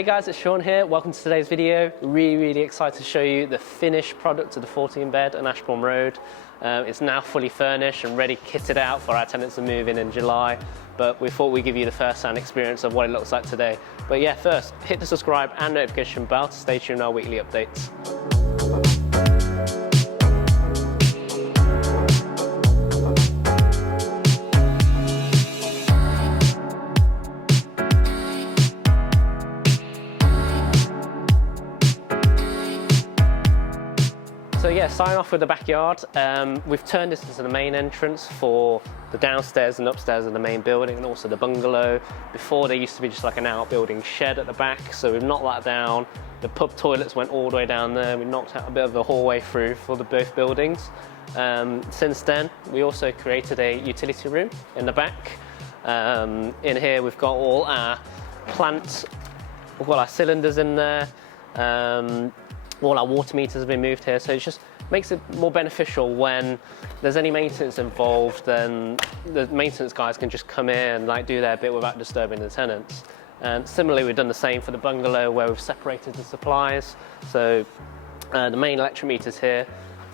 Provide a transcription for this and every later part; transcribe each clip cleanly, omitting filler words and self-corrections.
Hey guys, it's Sean here. Welcome to today's video. Really excited to show you the finished product of the 14 bed on Ashbourne Road. It's now fully furnished and ready kitted out for our tenants to move in July. But we thought we'd give you the first-hand experience of what it looks like today. But yeah, first, hit the subscribe and notification bell to stay tuned on our weekly updates. So yeah, starting off with the backyard, we've turned this into the main entrance for the downstairs and upstairs of the main building, and also the bungalow. Before, there used to be just like an outbuilding shed at the back, so we've knocked that down. The pub toilets went all the way down there. We knocked out a bit of the hallway through for both buildings. Since then, we also created a utility room in the back. In here, we've got all our plants, we've got our cylinders in there. All our water meters have been moved here, so it just makes it more beneficial when there's any maintenance involved. Then the maintenance guys can just come in and do their bit without disturbing the tenants. And similarly, we've done the same for the bungalow, where we've separated the supplies. So the main electric meter's here,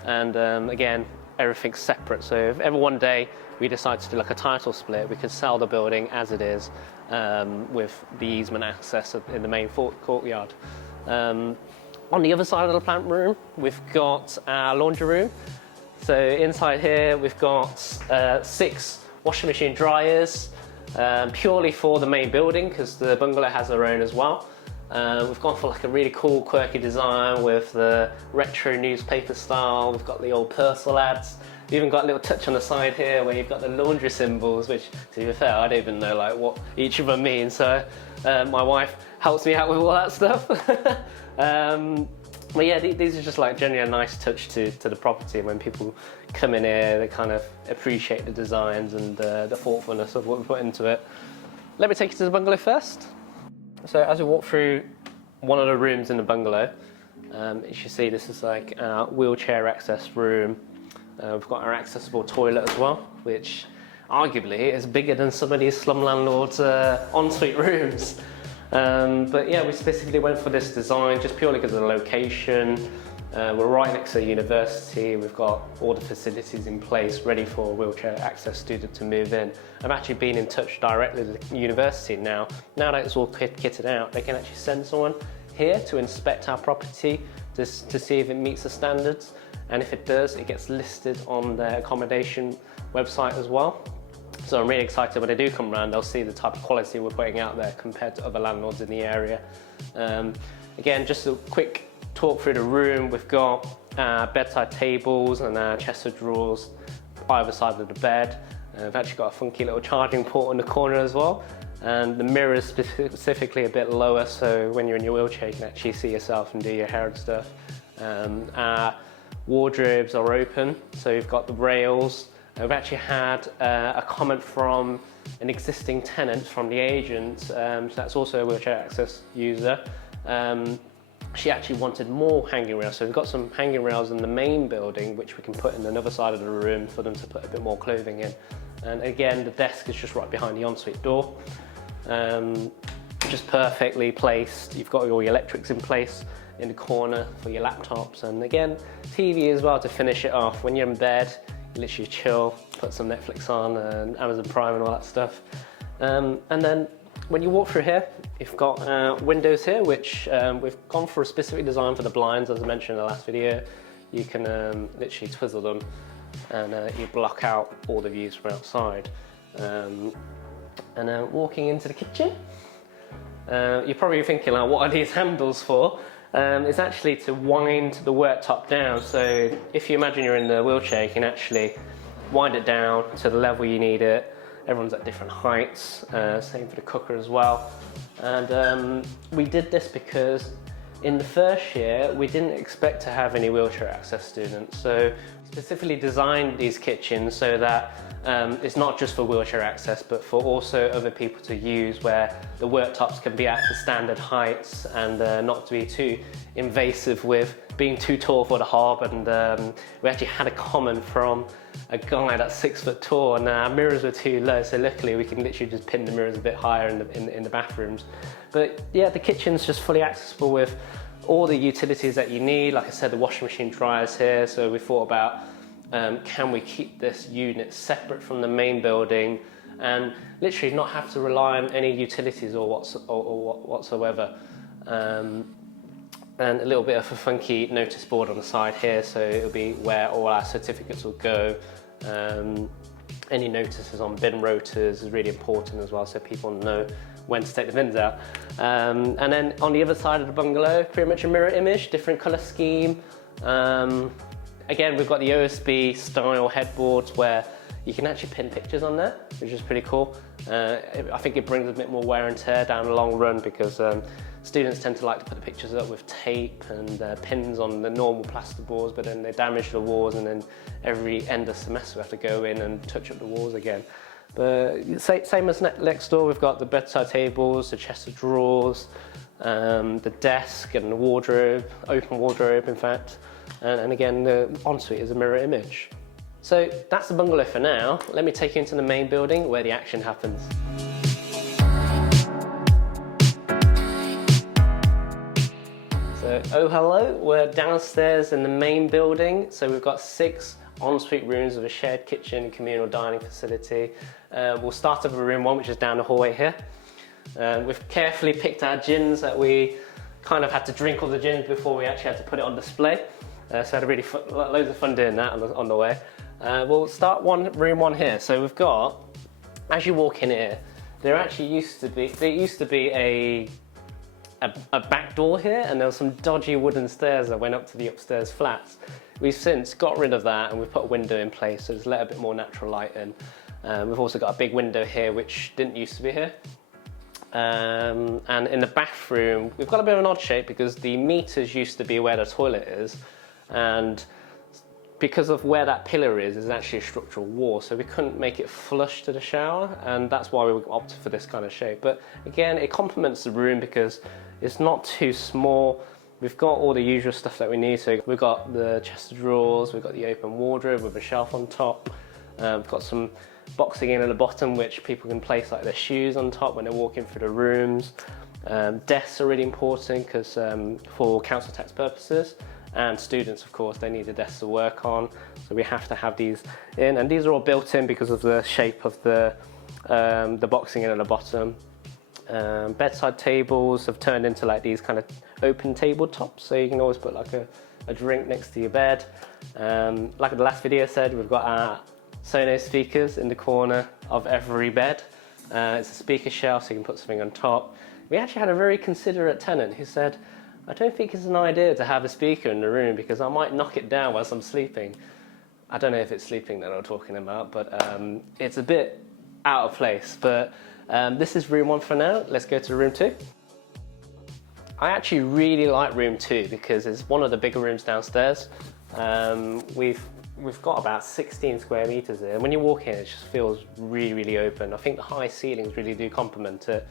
and again, everything's separate. So if ever one day we decide to do like a title split, we could sell the building as it is, with the easement access in the main courtyard. On the other side of the plant room, we've got our laundry room. So inside here, we've got 6 washing machine dryers, purely for the main building, because the bungalow has their own as well. We've gone for like a really cool, quirky design with the retro newspaper style. We've got the old Purcell ads. We've even got a little touch on the side here where you've got the laundry symbols, which, to be fair, I don't even know what each of them mean. So my wife helps me out with all that stuff. But yeah, these are just genuinely a nice touch to the property. When people come in here, they kind of appreciate the designs and the thoughtfulness of what we put into it. Let me take you to the bungalow first. So as we walk through one of the rooms in the bungalow, you should see this is like our wheelchair access room. We've got our accessible toilet as well, which arguably is bigger than some of these slum landlords' ensuite rooms. But yeah, we specifically went for this design just purely because of the location. We're right next to the university. We've got all the facilities in place ready for a wheelchair access student to move in. I've actually been in touch directly with the university now. Now that it's all kitted out, they can actually send someone here to inspect our property to see if it meets the standards. And if it does, it gets listed on their accommodation website as well. So I'm really excited when they do come around, they'll see the type of quality we're putting out there compared to other landlords in the area. Again, just a quick talk through the room. We've got bedside tables and our chest of drawers either side of the bed. We've actually got a funky little charging port in the corner as well. And the mirror is specifically a bit lower, so when you're in your wheelchair, you can actually see yourself and do your hair and stuff. Our wardrobes are open, so you've got the rails. We've actually had a comment from an existing tenant from the agent, so that's also a wheelchair access user. She actually wanted more hanging rails, so we've got some hanging rails in the main building which we can put in another side of the room for them to put a bit more clothing in. And again, the desk is just right behind the ensuite door. Just perfectly placed. You've got all your electrics in place in the corner for your laptops, and again, TV as well to finish it off. When you're in bed, literally chill, put some Netflix on and Amazon Prime and all that stuff. And then when you walk through here, you've got windows here, which we've gone for a specific design for the blinds, as I mentioned in the last video. You can literally twizzle them and you block out all the views from outside. And then walking into the kitchen, you're probably thinking, what are these handles for? It's actually to wind the worktop down. So if you imagine you're in the wheelchair, you can actually wind it down to the level you need it. Everyone's at different heights, same for the cooker as well. And we did this because in the first year, we didn't expect to have any wheelchair access students. So Specifically designed these kitchens so that it's not just for wheelchair access, but for also other people to use, where the worktops can be at the standard heights and not to be too invasive with being too tall for the hob. And we actually had a comment from a guy that's 6 foot tall, and our mirrors were too low, so luckily we can literally just pin the mirrors a bit higher in the bathrooms. But yeah, the kitchen's just fully accessible with all the utilities that you need. Like I said, the washing machine, dryers here, so we thought about can we keep this unit separate from the main building and literally not have to rely on any utilities or whatsoever. And a little bit of a funky notice board on the side here, so it'll be where all our certificates will go. Any notices on bin rotors is really important as well, so people know when to take the bins out. And then on the other side of the bungalow, pretty much a mirror image, different colour scheme. Again, we've got the OSB style headboards where you can actually pin pictures on there, which is pretty cool. I think it brings a bit more wear and tear down the long run, because students tend to like to put the pictures up with tape and pins on the normal plasterboards, but then they damage the walls, and then every end of semester we have to go in and touch up the walls again. But same as next door, we've got the bedside tables, the chest of drawers, the desk and the wardrobe, open wardrobe in fact. And again, the ensuite is a mirror image. So that's the bungalow for now. Let me take you into the main building where the action happens. So, oh hello, we're downstairs in the main building. So we've got 6 ensuite rooms with a shared kitchen and communal dining facility. We'll start off with room 1, which is down the hallway here. We've carefully picked our gins that we kind of had to drink all the gins before we actually had to put it on display. So I had a really loads of fun doing that on the way. We'll start room 1 here. So we've got, as you walk in here, there used to be a back door here, and there was some dodgy wooden stairs that went up to the upstairs flats. We've since got rid of that, and we've put a window in place, so it's let a bit more natural light in. We've also got a big window here, which didn't used to be here. And in the bathroom, we've got a bit of an odd shape because the meters used to be where the toilet is, and because of where that pillar is actually a structural wall, so we couldn't make it flush to the shower, and that's why we opted for this kind of shape. But again, it complements the room because it's not too small. We've got all the usual stuff that we need. So we've got the chest of drawers, we've got the open wardrobe with a shelf on top. We've got some boxing in at the bottom, which people can place like their shoes on top when they're walking through the rooms. Desks are really important because for council tax purposes, and students, of course, they need a desk to work on. So we have to have these in, and these are all built in because of the shape of the boxing in at the bottom. Bedside tables have turned into like these kind of open tabletops, so you can always put like a drink next to your bed. Like the last video said, we've got our Sonos speakers in the corner of every bed. It's a speaker shelf, so you can put something on top. We actually had a very considerate tenant who said, I don't think it's an idea to have a speaker in the room because I might knock it down whilst I'm sleeping. I don't know if it's sleeping that I'm talking about, but it's a bit out of place. But this is room 1 for now. Let's go to room 2. I actually really like room 2 because it's one of the bigger rooms downstairs. We've got about 16 square meters here, and when you walk in, it just feels really, really open. I think the high ceilings really do complement it.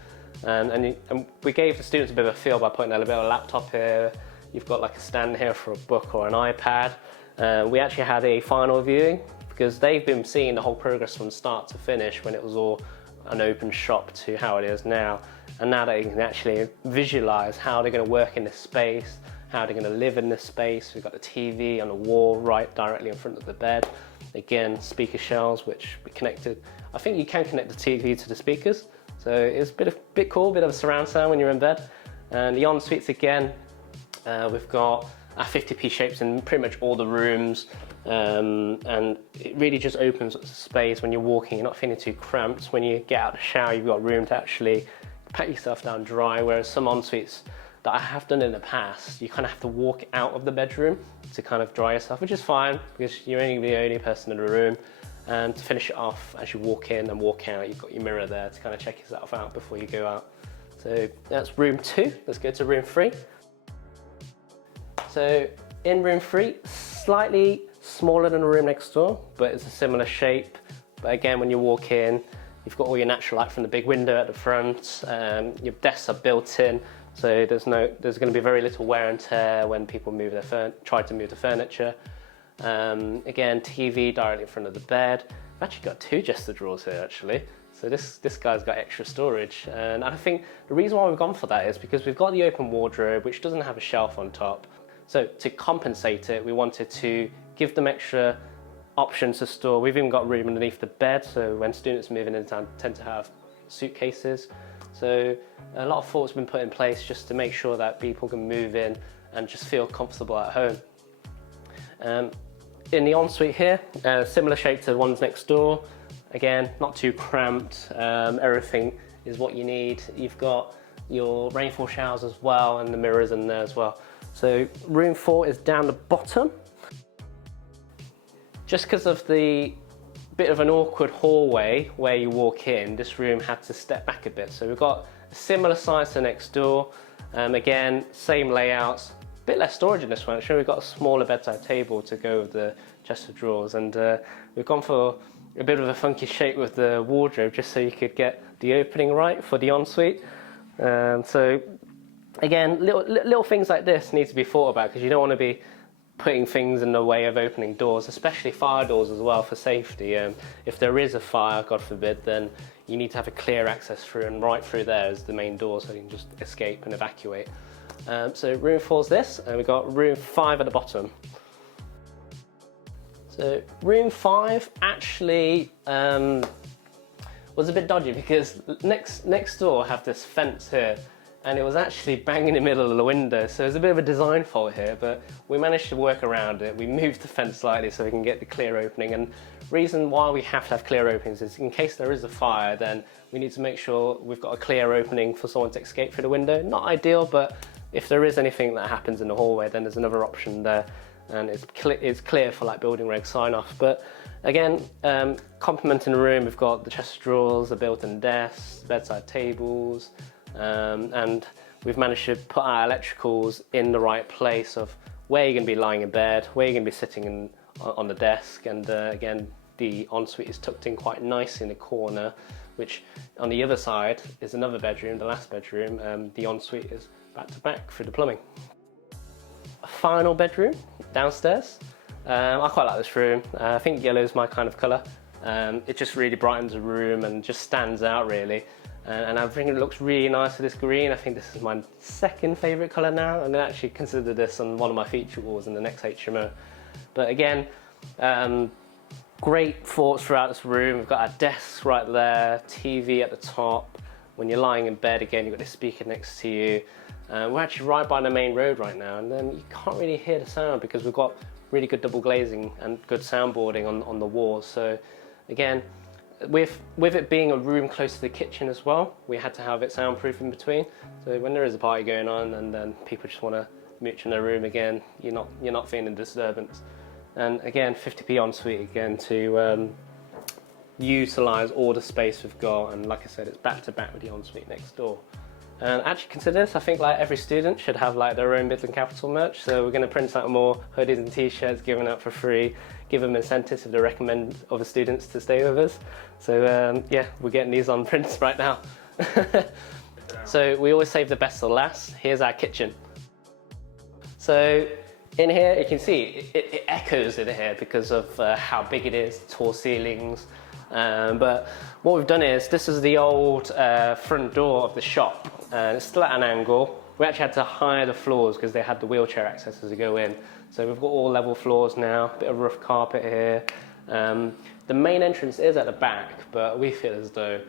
And we gave the students a bit of a feel by putting a little bit of a laptop here. You've got like a stand here for a book or an iPad. We actually had a final viewing because they've been seeing the whole progress from start to finish when it was all an open shop to how it is now. And now they can actually visualize how they're going to work in this space, how they're going to live in this space. We've got the TV on the wall right directly in front of the bed. Again, speaker shelves which we connected. I think you can connect the TV to the speakers. So it's a bit cool, a bit of a surround sound when you're in bed. And the en-suites again, we've got our 50p shapes in pretty much all the rooms. And it really just opens up the space when you're walking. You're not feeling too cramped. When you get out of the shower, you've got room to actually pat yourself down dry. Whereas some en-suites that I have done in the past, you kind of have to walk out of the bedroom to kind of dry yourself, which is fine because you're only the only person in the room. And to finish it off, as you walk in and walk out, you've got your mirror there to kind of check yourself out before you go out. So that's room 2. Let's go to room 3. So in room 3, slightly smaller than the room next door, but it's a similar shape. But again, when you walk in, you've got all your natural light from the big window at the front. Your desks are built in, so there's going to be very little wear and tear when people try to move the furniture. Again, TV directly in front of the bed. I've actually got 2 Jester drawers here actually. So this guy's got extra storage. And I think the reason why we've gone for that is because we've got the open wardrobe, which doesn't have a shelf on top. So to compensate it, we wanted to give them extra options to store. We've even got room underneath the bed, so when students move in town tend to have suitcases. So a lot of thought's been put in place just to make sure that people can move in and just feel comfortable at home. In the ensuite here, similar shape to the ones next door. Again, not too cramped. Everything is what you need. You've got your rainfall showers as well, and the mirrors in there as well. So room 4 is down the bottom. Just because of the bit of an awkward hallway where you walk in, this room had to step back a bit. So we've got a similar size to next door. Again, same layouts, a bit less storage in this one. Actually, we've got a smaller bedside table to go with the chest of drawers, and we've gone for a bit of a funky shape with the wardrobe just so you could get the opening right for the ensuite. So again, little things like this need to be thought about, because you don't want to be putting things in the way of opening doors, especially fire doors as well, for safety. If there is a fire, God forbid, then you need to have a clear access through, and right through there is the main door so you can just escape and evacuate. So room 4 is this, and we've got room 5 at the bottom. So room 5 actually was a bit dodgy, because next door have this fence here, and it was actually bang in the middle of the window, so there's a bit of a design fault here, but we managed to work around it. We moved the fence slightly so we can get the clear opening, and reason why we have to have clear openings is in case there is a fire, then we need to make sure we've got a clear opening for someone to escape through the window. Not ideal, but if there is anything that happens in the hallway, then there's another option there, and it's clear for like building reg sign off. But again, complementing the room, we've got the chest of drawers, the built-in desks, bedside tables, and we've managed to put our electricals in the right place of where you're going to be lying in bed, where you're going to be sitting on the desk, and again, the ensuite is tucked in quite nice in the corner, which on the other side is another bedroom, the last bedroom. The ensuite is back to back through the plumbing. A final bedroom downstairs. I quite like this room. I think yellow is my kind of colour. It just really brightens the room and just stands out really. And I think it looks really nice with this green. I think this is my second favourite colour now, and I actually consider this on one of my feature walls in the next HMO. But again, great thoughts throughout this room. We've got our desks right there, TV at the top. When you're lying in bed, again, you've got this speaker next to you. We're actually right by the main road right now, and then you can't really hear the sound because we've got really good double glazing and good soundboarding on the walls. So again, with it being a room close to the kitchen as well, we had to have it soundproof in between. So when there is a party going on and then people just want to mooch in their room again, you're not feeling the disturbance. And again, 50p ensuite again to utilise all the space we've got, and like I said, it's back to back with the ensuite next door. And actually consider this, I think like every student should have like their own Midland Capital merch, so we're going to print out more hoodies and t-shirts given out for free, give them incentives if they recommend other students to stay with us. So yeah, we're getting these on prints right now. So we always save the best till last. Here's our kitchen. So in here you can see it echoes in here because of how big it is, tall ceilings. But what we've done is, this is the old front door of the shop, and it's still at an angle. We actually had to hire the floors because they had the wheelchair access as you go in. So we've got all level floors now, a bit of rough carpet here. The main entrance is at the back, but we feel as though,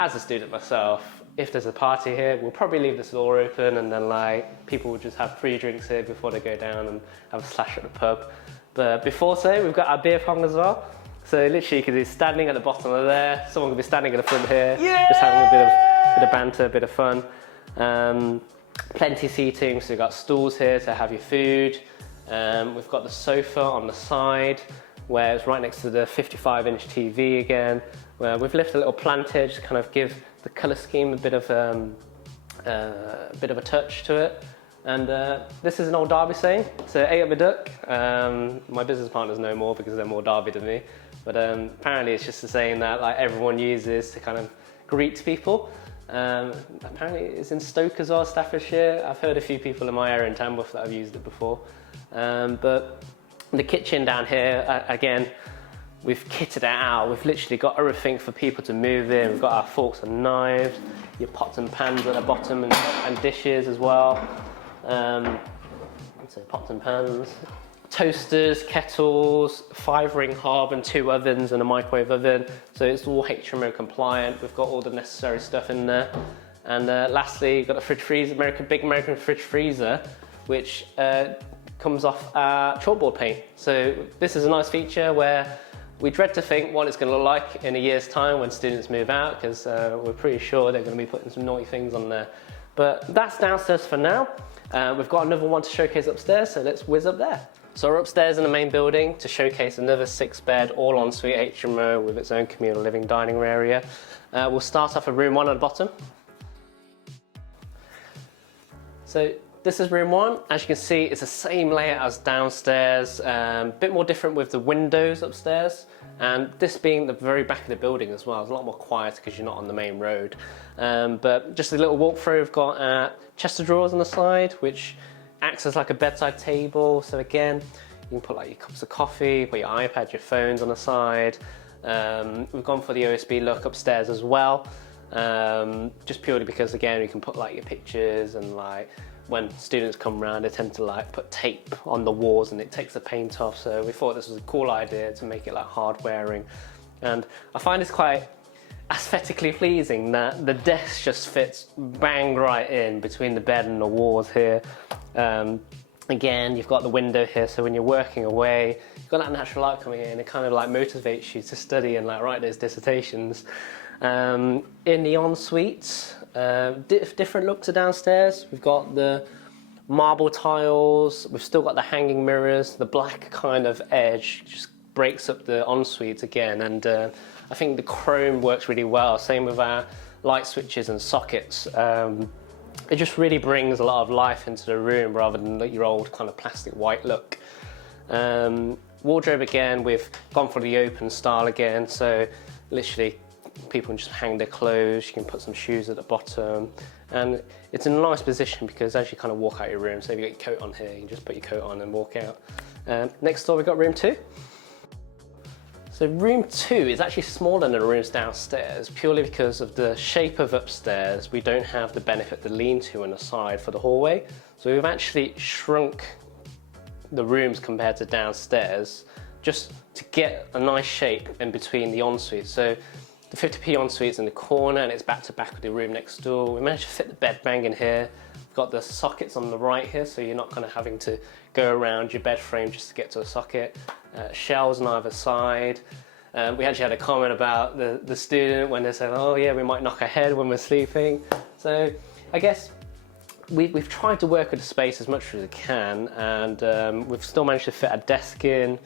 as a student myself, if there's a party here, we'll probably leave this door open, and then like people will just have free drinks here before they go down and have a slash at the pub. But before so, we've got our beer pong as well. So literally, you could be standing at the bottom of there, someone could be standing at the front here, just having a bit of banter, a bit of fun. Plenty seating, so you've got stools here to have your food. We've got the sofa on the side, where it's right next to the 55-inch TV again, where we've left a little plantage to kind of give the colour scheme a bit of a touch to it. And this is an old Derby saying, so ate up a duck. My business partners know more because they're more Derby than me. But apparently it's just a saying that like everyone uses to kind of greet people. Apparently it's in Stoke as well, Staffordshire. I've heard a few people in my area in Tamworth that have used it before. But the kitchen down here, again, we've kitted it out. We've literally got everything for people to move in. We've got our forks and knives, your pots and pans at the bottom, and dishes as well. So pots and pans, toasters, kettles, 5-ring hob and 2 ovens and a microwave oven. So it's all HMO compliant. We've got all the necessary stuff in there. And lastly, you've got a fridge freezer, big American fridge freezer, which comes off our chalkboard paint. So this is a nice feature where we dread to think what it's going to look like in a year's time when students move out, because we're pretty sure they're going to be putting some naughty things on there. But that's downstairs for now. We've got another one to showcase upstairs, so let's whiz up there. So we're upstairs in the main building to showcase another 6-bed, all-ensuite HMO with its own communal living dining room area. We'll start off with room 1 at the bottom. So this is room 1. As you can see, it's the same layout as downstairs, a bit more different with the windows upstairs, and this being the very back of the building as well. It's a lot more quiet because you're not on the main road. But just a little walkthrough, we've got chest of drawers on the side, which acts as like a bedside table. So again, you can put like your cups of coffee, put your iPad, your phones on the side. We've gone for the OSB look upstairs as well, just purely because again, you can put like your pictures, and like when students come around, they tend to like put tape on the walls and it takes the paint off. So we thought this was a cool idea to make it like hard wearing. And I find it's quite aesthetically pleasing that the desk just fits bang right in between the bed and the walls here. Again, you've got the window here, so when you're working away, you've got that natural light coming in. It kind of like motivates you to study and like write those dissertations. In the ensuite, different look to downstairs. We've got the marble tiles, we've still got the hanging mirrors, the black kind of edge just breaks up the ensuite again, and I think the chrome works really well, same with our light switches and sockets. It just really brings a lot of life into the room rather than your old kind of plastic white look. Wardrobe again, we've gone for the open style again, so literally people can just hang their clothes, you can put some shoes at the bottom, and it's in a nice position because as you kind of walk out your room, so if you got your coat on here, you can just put your coat on and walk out. Next door we've got room 2. So room 2 is actually smaller than the rooms downstairs, purely because of the shape of upstairs. We don't have the benefit to lean-to on the side for the hallway, so we've actually shrunk the rooms compared to downstairs just to get a nice shape in between the ensuite. So the 50p ensuite's in the corner and it's back to back with the room next door. We managed to fit the bed bang in here. We've got the sockets on the right here, so you're not kind of having to go around your bed frame just to get to a socket. Shelves on either side. We actually had a comment about the student when they said, oh yeah, we might knock our head when we're sleeping. So I guess we've tried to work with the space as much as we can, and we've still managed to fit a desk in.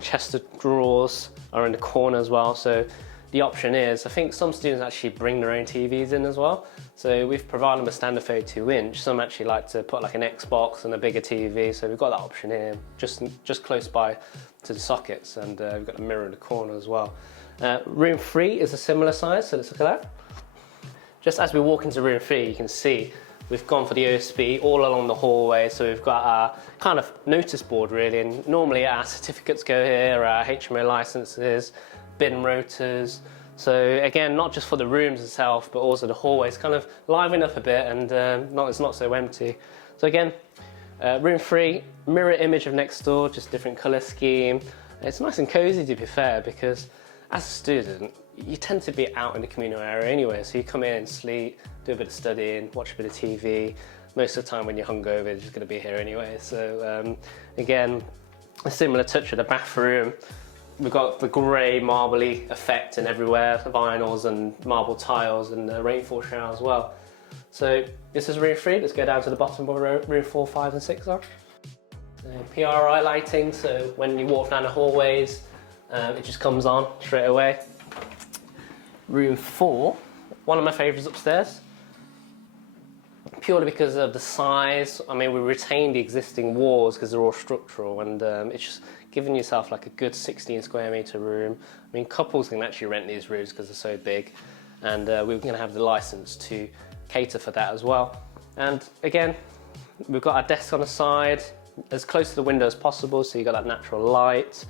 Chest of drawers are in the corner as well, so the option is, I think some students actually bring their own TVs in as well. So we've provided them a standard 32-inch. Some actually like to put like an Xbox and a bigger TV. So we've got that option here, just close by to the sockets, and we've got a mirror in the corner as well. Room 3 is a similar size, so let's look at that. Just as we walk into room 3, you can see we've gone for the OSB all along the hallway. So we've got our kind of notice board really, and normally our certificates go here, our HMO licenses, bin rotors. So again, not just for the rooms itself, but also the hallways kind of liven up a bit, and it's not so empty. So again, room 3, mirror image of next door, just different colour scheme. It's nice and cosy to be fair, because as a student, you tend to be out in the communal area anyway, so you come in, sleep, do a bit of studying, watch a bit of TV. Most of the time when you're hungover, you're just going to be here anyway. So again, a similar touch with the bathroom. We've got the grey marbly effect in everywhere, the vinyls and marble tiles, and the rainfall shower as well. So this is room 3. Let's go down to the bottom where room 4, 5 and 6 are. PRI lighting, so when you walk down the hallways, it just comes on straight away. Room 4, one of my favourites upstairs. purely because of the size. I mean, we retained the existing walls because they're all structural, and it's just giving yourself like a good 16 square meter room. I mean, couples can actually rent these rooms because they're so big, and we're going to have the license to cater for that as well. And again, we've got our desk on the side, as close to the window as possible, so you've got that natural light.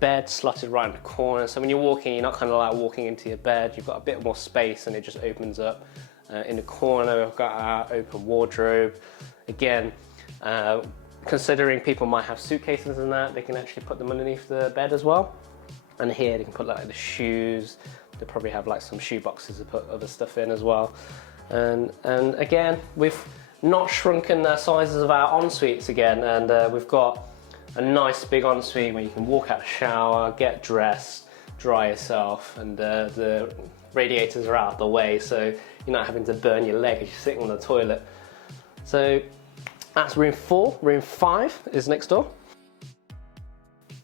Bed slotted right in the corner, so when you're walking, you're not kind of like walking into your bed. You've got a bit more space, and it just opens up. In the corner, we've got our open wardrobe. Again, considering people might have suitcases and that, they can actually put them underneath the bed as well. And here they can put like the shoes. They probably have like some shoe boxes to put other stuff in as well. And again, we've not shrunken the sizes of our en-suites again, and we've got a nice big ensuite where you can walk out the shower, get dressed, dry yourself, and the radiators are out of the way, so you're not having to burn your leg as you're sitting on the toilet. So that's room 4. Room 5 is next door.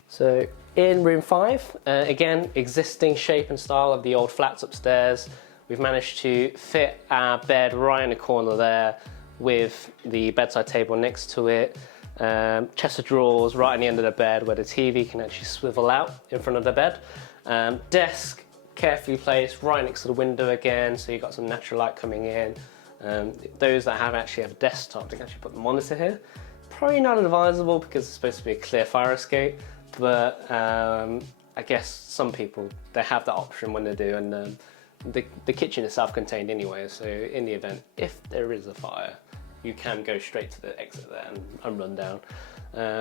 So in room 5, again, existing shape and style of the old flats upstairs. We've managed to fit our bed right in the corner there with the bedside table next to it. Chest of drawers right on the end of the bed where the TV can actually swivel out in front of the bed. Desk carefully placed right next to the window again, so you've got some natural light coming in. Those that actually have a desktop, they can actually put the monitor here. Probably not advisable because it's supposed to be a clear fire escape, but I guess some people, they have that option when they do, and the kitchen is self-contained anyway, so in the event, if there is a fire, you can go straight to the exit there and run down.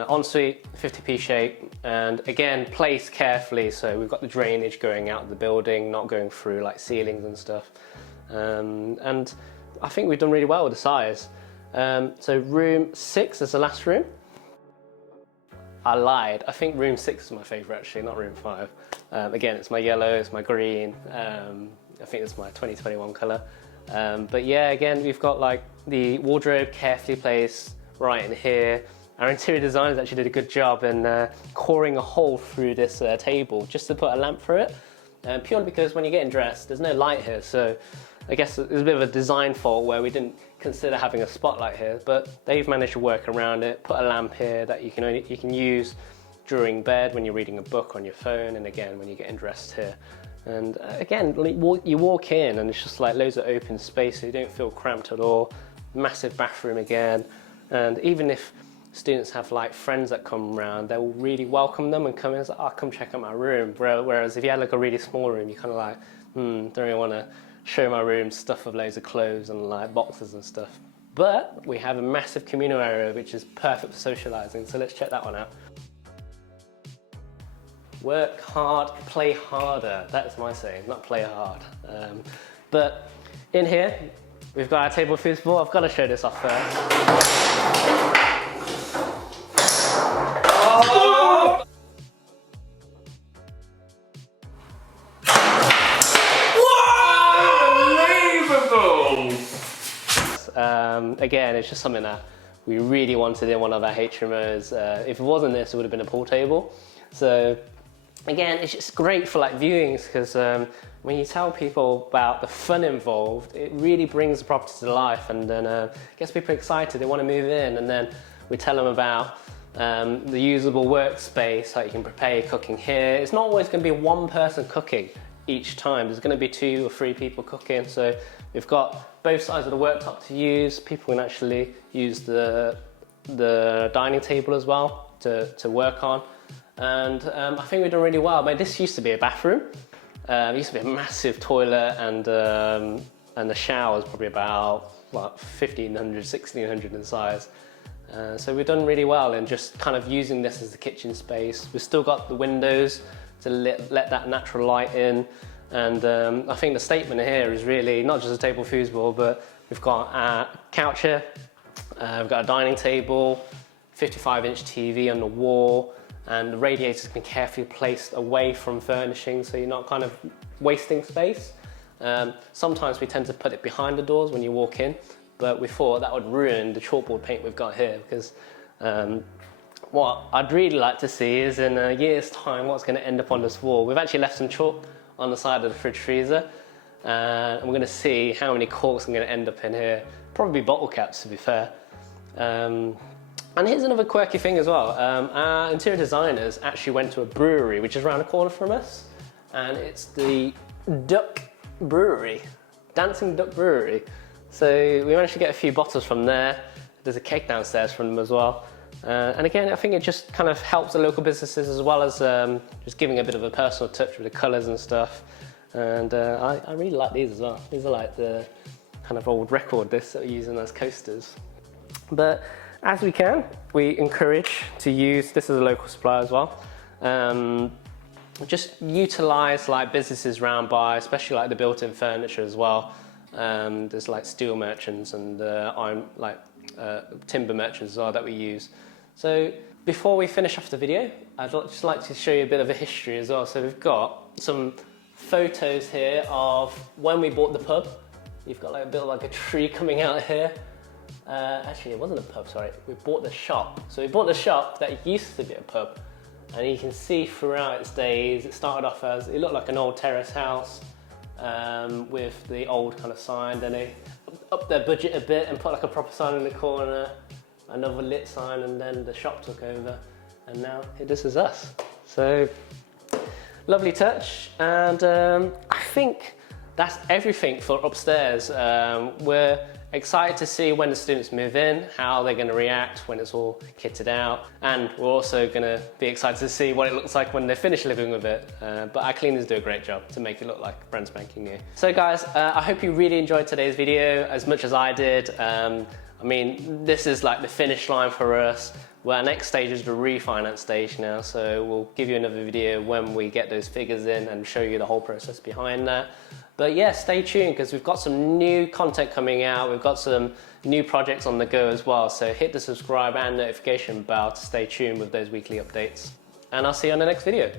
Ensuite, 50p shape, and again, placed carefully, so we've got the drainage going out of the building, not going through like ceilings and stuff. And I think we've done really well with the size. So room 6 is the last room. I lied, I think room 6 is my favourite actually, not room 5. Again, it's my yellow, it's my green, I think it's my 2021 colour. But yeah, again, we've got like the wardrobe carefully placed right in here. Our interior designers actually did a good job in coring a hole through this table just to put a lamp through it. Purely because when you're getting dressed, there's no light here, so I guess there's a bit of a design fault where we didn't consider having a spotlight here, but they've managed to work around it, put a lamp here that you can use during bed when you're reading a book on your phone, and again when you're getting dressed here. And again, you walk in and it's just like loads of open space, so you don't feel cramped at all. Massive bathroom again, and even if students have like friends that come around, they will really welcome them and come in and say, oh, come check out my room. Whereas if you had like a really small room, you kind of like, don't really want to show my room stuff of loads of clothes and like boxes and stuff. But we have a massive communal area which is perfect for socializing, so let's check that one out. Work hard, play harder. That's my saying, not play hard. But in here, we've got our table foosball. I've got to show this off first. Again, it's just something that we really wanted in one of our HMOs. If it wasn't this, it would have been a pool table. So again, it's just great for like viewings because when you tell people about the fun involved, it really brings the property to life, and then gets people excited. They want to move in, and then we tell them about the usable workspace, like you can prepare your cooking here. It's not always going to be one person cooking each time. There's going to be 2 or 3 people cooking, so we've got both sides of the worktop to use. People can actually use the dining table as well to work on, and I think we've done really well. I mean, this used to be a bathroom. It used to be a massive toilet, and the shower was probably about 1,500, 1,600 in size. So we've done really well in just kind of using this as the kitchen space. We've still got the windows to let that natural light in, and I think the statement here is really not just a table foosball, but we've got a couch here, we've got a dining table, 55-inch TV on the wall, and the radiators been carefully placed away from furnishing, so you're not kind of wasting space. Sometimes we tend to put it behind the doors when you walk in, but we thought that would ruin the chalkboard paint we've got here, because what I'd really like to see is in a year's time what's going to end up on this wall. We've actually left some chalk on the side of the fridge freezer, and we're going to see how many corks I'm going to end up in here. Probably bottle caps, to be fair. And here's another quirky thing as well. Our interior designers actually went to a brewery which is around the corner from us, and it's the Duck Brewery, Dancing Duck Brewery. So we managed to get a few bottles from there. There's a cake downstairs from them as well. And again, I think it just kind of helps the local businesses, as well as just giving a bit of a personal touch with the colours and stuff. And I really like these as well. These are like the kind of old record discs that we're using as coasters. But as we can, we encourage to use, this is a local supplier as well, just utilise like businesses round by, especially like the built-in furniture as well. There's like steel merchants and timber merchants as well that we use. So before we finish off the video, I'd just like to show you a bit of a history as well. So we've got some photos here of when we bought the pub. You've got like a bit of like a tree coming out here. Actually, it wasn't a pub, sorry. We bought the shop. So we bought the shop that used to be a pub. And you can see throughout its days, it started off as, it looked like an old terrace house with the old kind of sign. Then they upped their budget a bit and put like a proper sign in the corner, another lit sign, and then the shop took over. And now this is us. So lovely touch. And I think that's everything for upstairs. We're excited to see when the students move in, how they're going to react when it's all kitted out, and we're also going to be excited to see what it looks like when they finish living with it. But our cleaners do a great job to make it look like brand spanking new. So guys, I hope you really enjoyed today's video as much as I did. I mean, this is like the finish line for us. Well, our next stage is the refinance stage now, so we'll give you another video when we get those figures in and show you the whole process behind that. But yeah, stay tuned because we've got some new content coming out. We've got some new projects on the go as well. So hit the subscribe and notification bell to stay tuned with those weekly updates. And I'll see you on the next video.